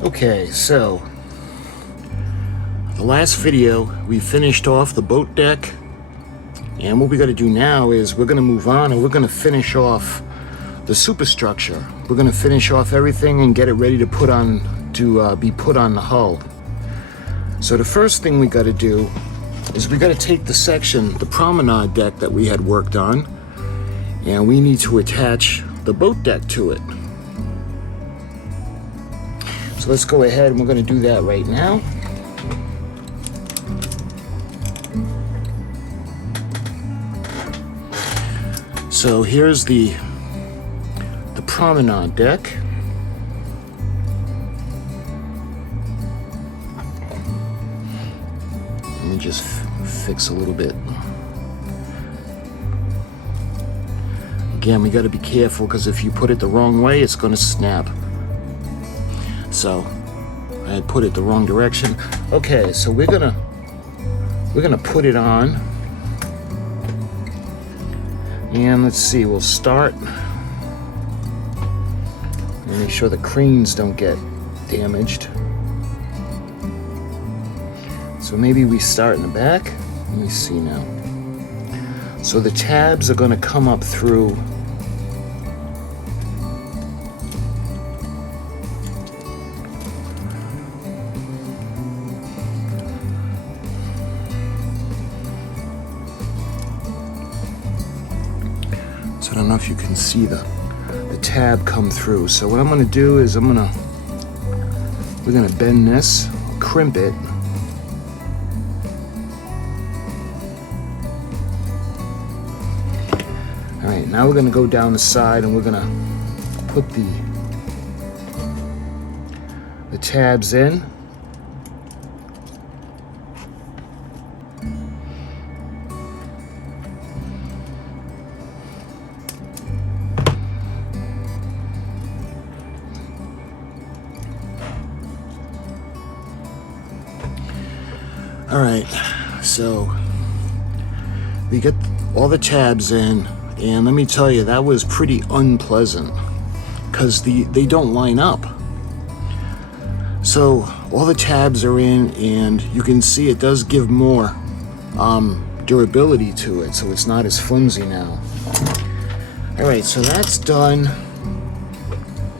Okay, so the last video we finished off the boat deck, and what we got to do now is we're going to move on and we're going to finish off the superstructure. We're going to finish off everything and get it ready to put on be put on the hull. So the first thing we got to do is we got to take the section, the promenade deck that we had worked on, and we need to attach the boat deck to it. So let's go ahead and we're going to do that right now. So here's the promenade deck. Let me just fix a little bit. Again, we got to be careful because if you put it the wrong way, it's going to snap. So I had put it the wrong direction. Okay, so we're gonna put it on, and let's see. We'll start. Make sure the cranes don't get damaged. So maybe we start in the back. Let me see now. So the tabs are going to come up through so I don't know if you can see the tab come through. So what I'm going to do is we're going to bend this, crimp it. All right, now we're going to go down the side and we're going to put the tabs in. All right, so we got all the tabs in, and let me tell you, that was pretty unpleasant because they don't line up. So all the tabs are in, and you can see it does give more durability to it, so it's not as flimsy now. All right, so that's done,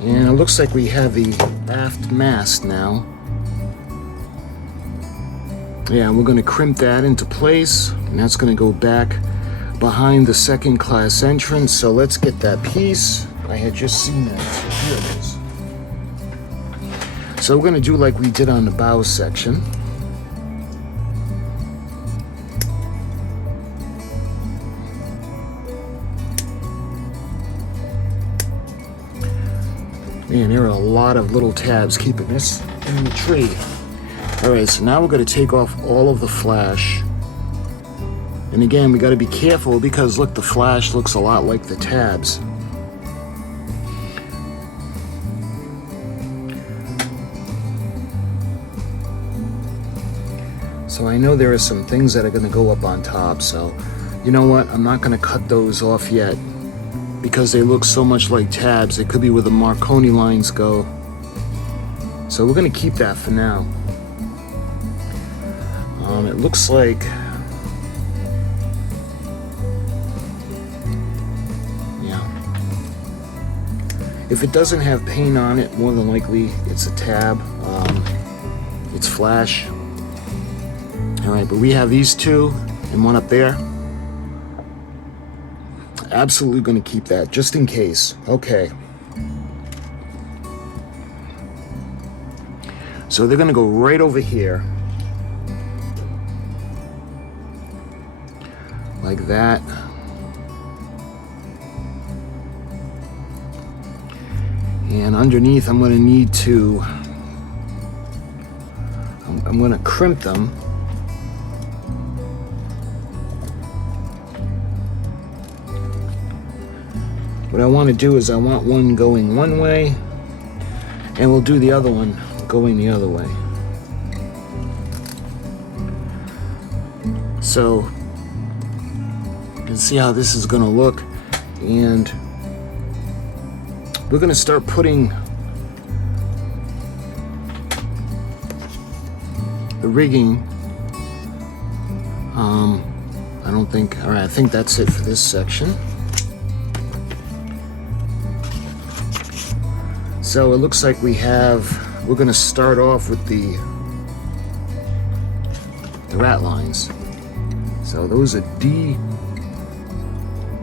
and it looks like we have the aft mast now. Yeah, we're going to crimp that into place, and that's going to go back behind the second class entrance. So let's get that piece. I had just seen that, so here it is. So we're going to do like we did on the bow section. Man, there are a lot of little tabs keeping this in the tree. Alright, so now we're going to take off all of the flash. And again, we got to be careful because look, the flash looks a lot like the tabs. So I know there are some things that are going to go up on top, so you know what? I'm not going to cut those off yet because they look so much like tabs. It could be where the Marconi lines go. So we're going to keep that for now. It looks like, yeah, if it doesn't have paint on it, more than likely it's a tab. It's flash. All right, but we have these two and one up there. Absolutely going to keep that just in case. Okay. So they're going to go right over here. Like that. And underneath I'm going to need to, I'm going to crimp them. What I want to do is I want one going one way, and we'll do the other one going the other way. So you can see how this is going to look, and we're going to start putting the rigging. I don't think, all right, I think that's it for this section. So it looks like we're gonna start off with the rat lines. So those are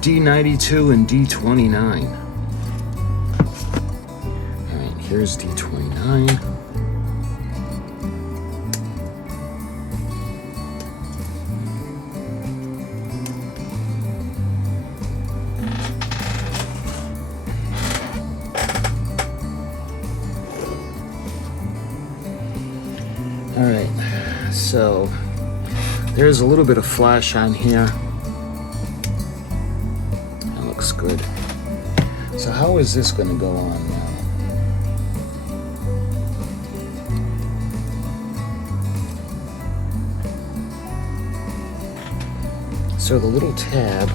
D92 and D29. All right, here's D29. All right, so there's a little bit of flash on here. That looks good. So how is this going to go on now? So the little tab.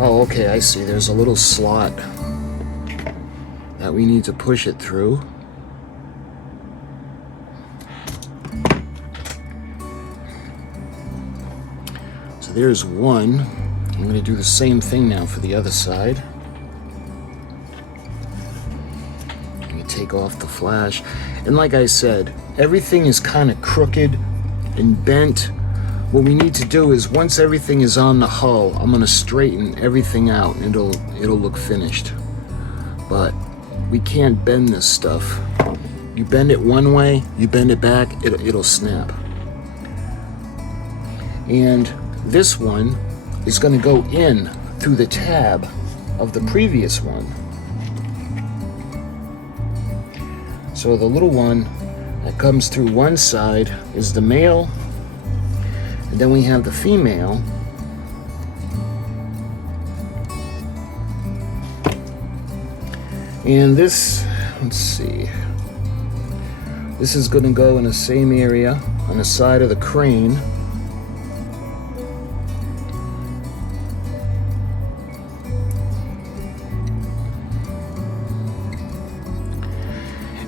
Oh, okay, I see. There's a little slot that we need to push it through. So there's one. I'm going to do the same thing now for the other side. I'm going to take off the flash. And like I said, everything is kind of crooked and bent. What we need to do is once everything is on the hull, I'm going to straighten everything out and it'll look finished. But we can't bend this stuff. You bend it one way, you bend it back, it'll snap. And this one is going to go in through the tab of the previous one. So the little one that comes through one side is the male, and then we have the female. And this, let's see, this is going to go in the same area on the side of the crane.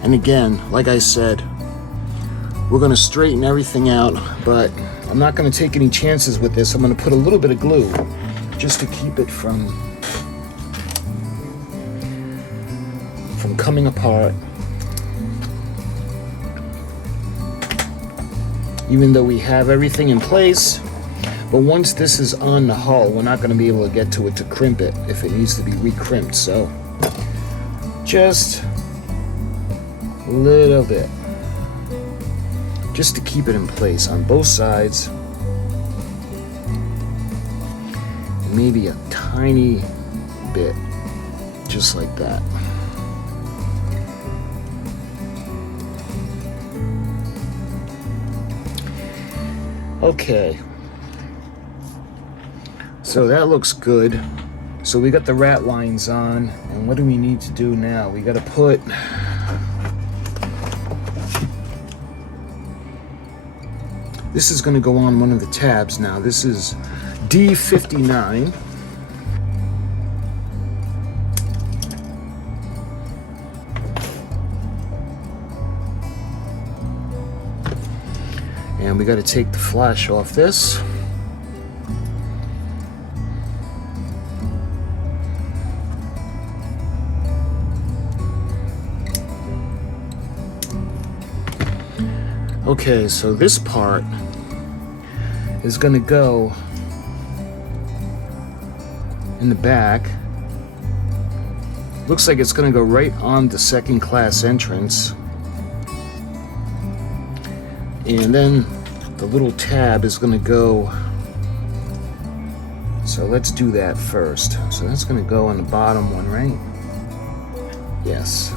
And again, like I said, we're going to straighten everything out, but I'm not going to take any chances with this. I'm going to put a little bit of glue just to keep it from coming apart. Even though we have everything in place, but once this is on the hull, we're not going to be able to get to it to crimp it if it needs to be re-crimped. So just a little bit, just to keep it in place on both sides. Maybe a tiny bit, just like that. Okay, so that looks good. So we got the rat lines on, and what do we need to do now? We got to put this is going to go on one of the tabs now. This is D59. And we got to take the flash off this. Okay, so this part is going to go in the back. Looks like it's going to go right on the second class entrance. And then the little tab is going to go, so let's do that first. So that's going to go on the bottom one, right? Yes.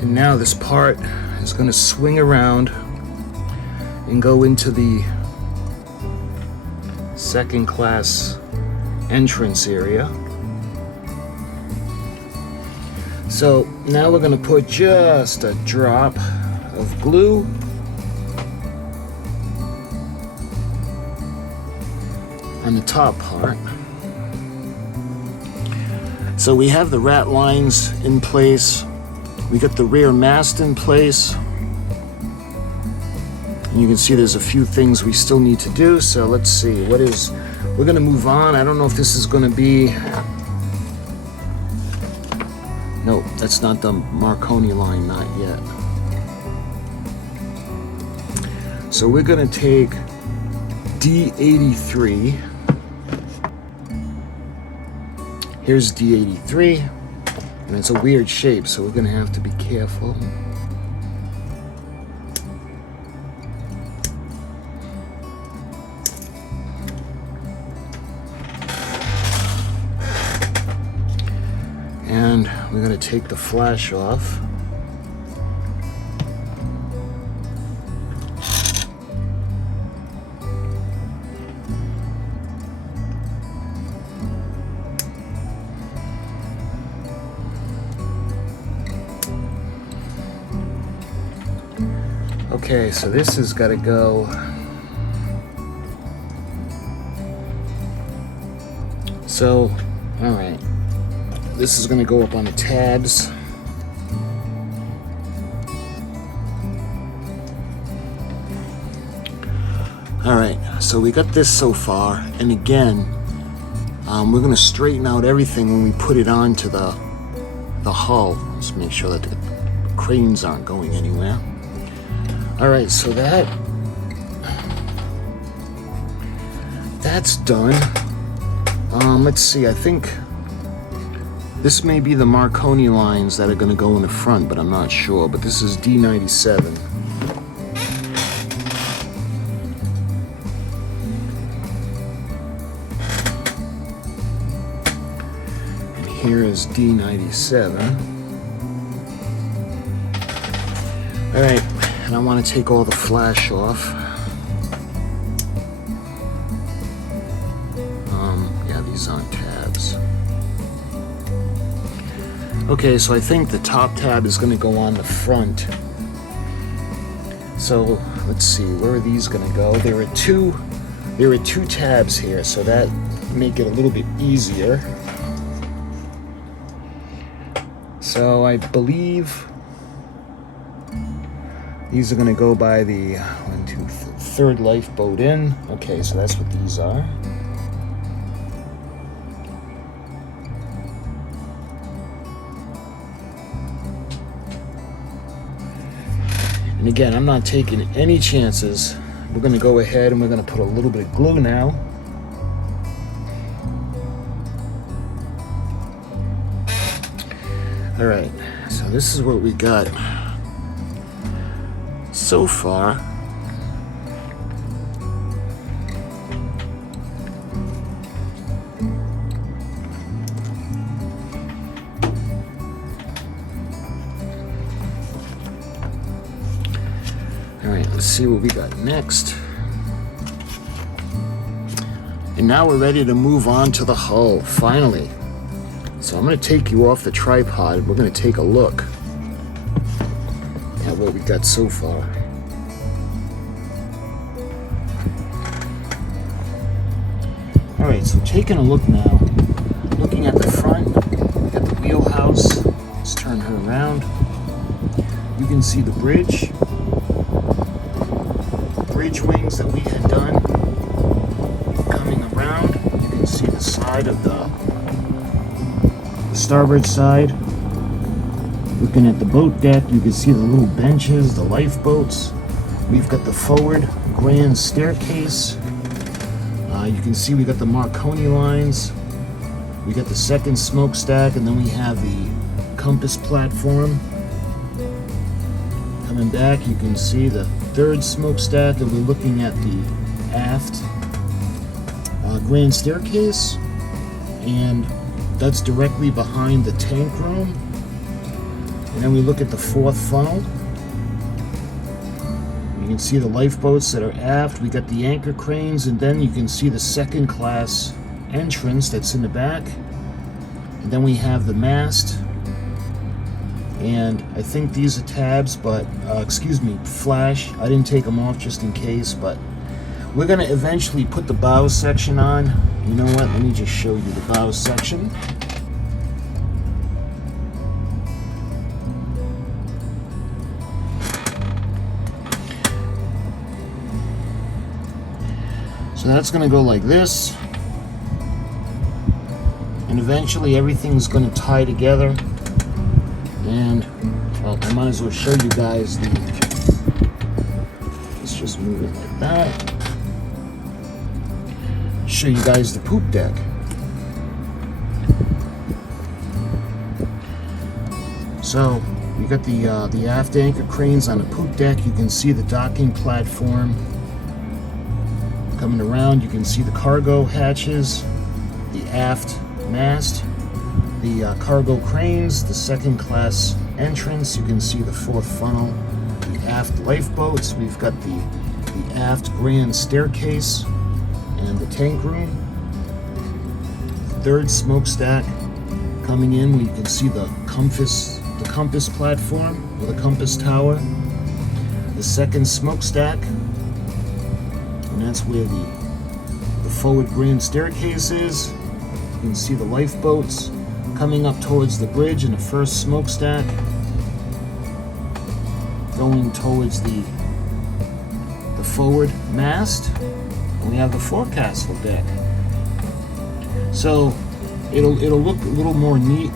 And now this part is going to swing around and go into the second class entrance area. So now we're going to put just a drop of glue on the top part. So we have the rat lines in place. We got the rear mast in place. And you can see there's a few things we still need to do. So let's see, we're gonna move on. I don't know if this is gonna be, no, that's not the Marconi line, not yet. So we're gonna take D83. Here's D83, and it's a weird shape, so we're gonna have to be careful. And we're gonna take the flash off. Okay, so this has got to go. So, all right, this is going to go up on the tabs. All right, so we got this so far, and again, we're going to straighten out everything when we put it onto the hull. Just make sure that the cranes aren't going anywhere. All right, so that's done. Let's see, I think this may be the Marconi lines that are gonna go in the front, but I'm not sure, but this is D97. And here is D97. All right. And I want to take all the flash off. Yeah, these aren't tabs. Okay, so I think the top tab is going to go on the front. So let's see, where are these going to go? There are two tabs here, so that make it a little bit easier. So I believe these are going to go by the third lifeboat in. Okay, so that's what these are. And again, I'm not taking any chances. We're going to go ahead and we're going to put a little bit of glue now. All right, so this is what we got so far. All right, let's see what we got next. And now we're ready to move on to the hull, finally. So I'm going to take you off the tripod. We're going to take a look at what we got so far. Alright, so taking a look now, looking at the front, we got the wheelhouse. Let's turn her around. You can see the bridge wings that we had done coming around. You can see the side of the starboard side. Looking at the boat deck, you can see the little benches, the lifeboats. We've got the forward grand staircase. You can see we got the Marconi lines. We got the second smokestack, and then we have the compass platform. Coming back, you can see the third smokestack, and we're looking at the aft grand staircase, and that's directly behind the tank room. And then we look at the fourth funnel. You can see the lifeboats that are aft. We got the anchor cranes, and then you can see the second class entrance that's in the back. And then we have the mast. And I think these are tabs, but excuse me, flash. I didn't take them off just in case, but we're gonna eventually put the bow section on. You know what? Let me just show you the bow section. So that's going to go like this. And eventually everything's going to tie together. And, well, I might as well show you guys the... Let's just move it like that. Show you guys the poop deck. So, you got the aft anchor cranes on the poop deck. You can see the docking platform coming around. You can see the cargo hatches, the aft mast, the cargo cranes, the second class entrance. You can see the fourth funnel, the aft lifeboats. We've got the aft grand staircase and the tank room. Third smokestack coming in, where you can see the compass platform with a compass tower. The second smokestack, and that's where the forward grand staircase is. You can see the lifeboats coming up towards the bridge in the first smokestack, going towards the forward mast. And we have the forecastle deck. So it'll look a little more neat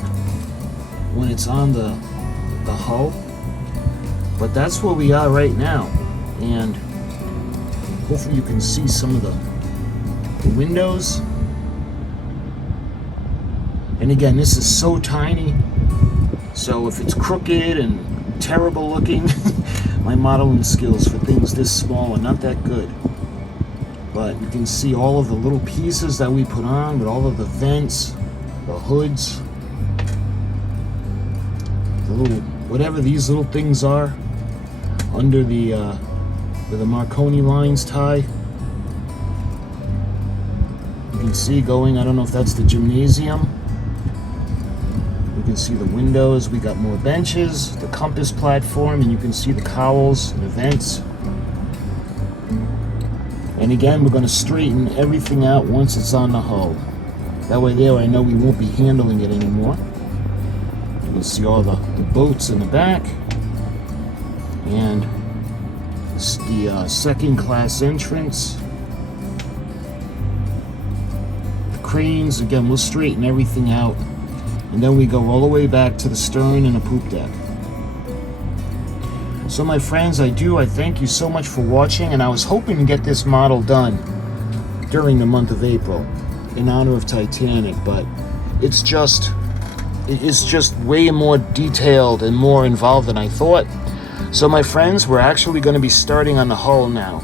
when it's on the hull, but that's where we are right now. And hopefully you can see some of the windows. And again, this is so tiny, so if it's crooked and terrible looking, my modeling skills for things this small are not that good. But you can see all of the little pieces that we put on with all of the vents, the hoods, the little, whatever these little things are under the where the Marconi lines tie. You can see going, I don't know if that's the gymnasium. You can see the windows. We got more benches, the compass platform, and you can see the cowls and the vents. And again, we're going to straighten everything out once it's on the hull. That way there, I know we won't be handling it anymore. You can see all the boats in the back. And the second class entrance. The cranes, again, we'll straighten everything out. And then we go all the way back to the stern and the poop deck. So my friends, I thank you so much for watching, and I was hoping to get this model done during the month of April in honor of Titanic, but it's just way more detailed and more involved than I thought. So my friends, we're actually going to be starting on the hull now,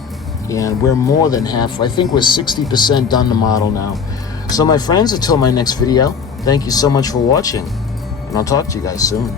and we're more than half. I think we're 60% done the model now. So my friends, until my next video, thank you so much for watching, and I'll talk to you guys soon.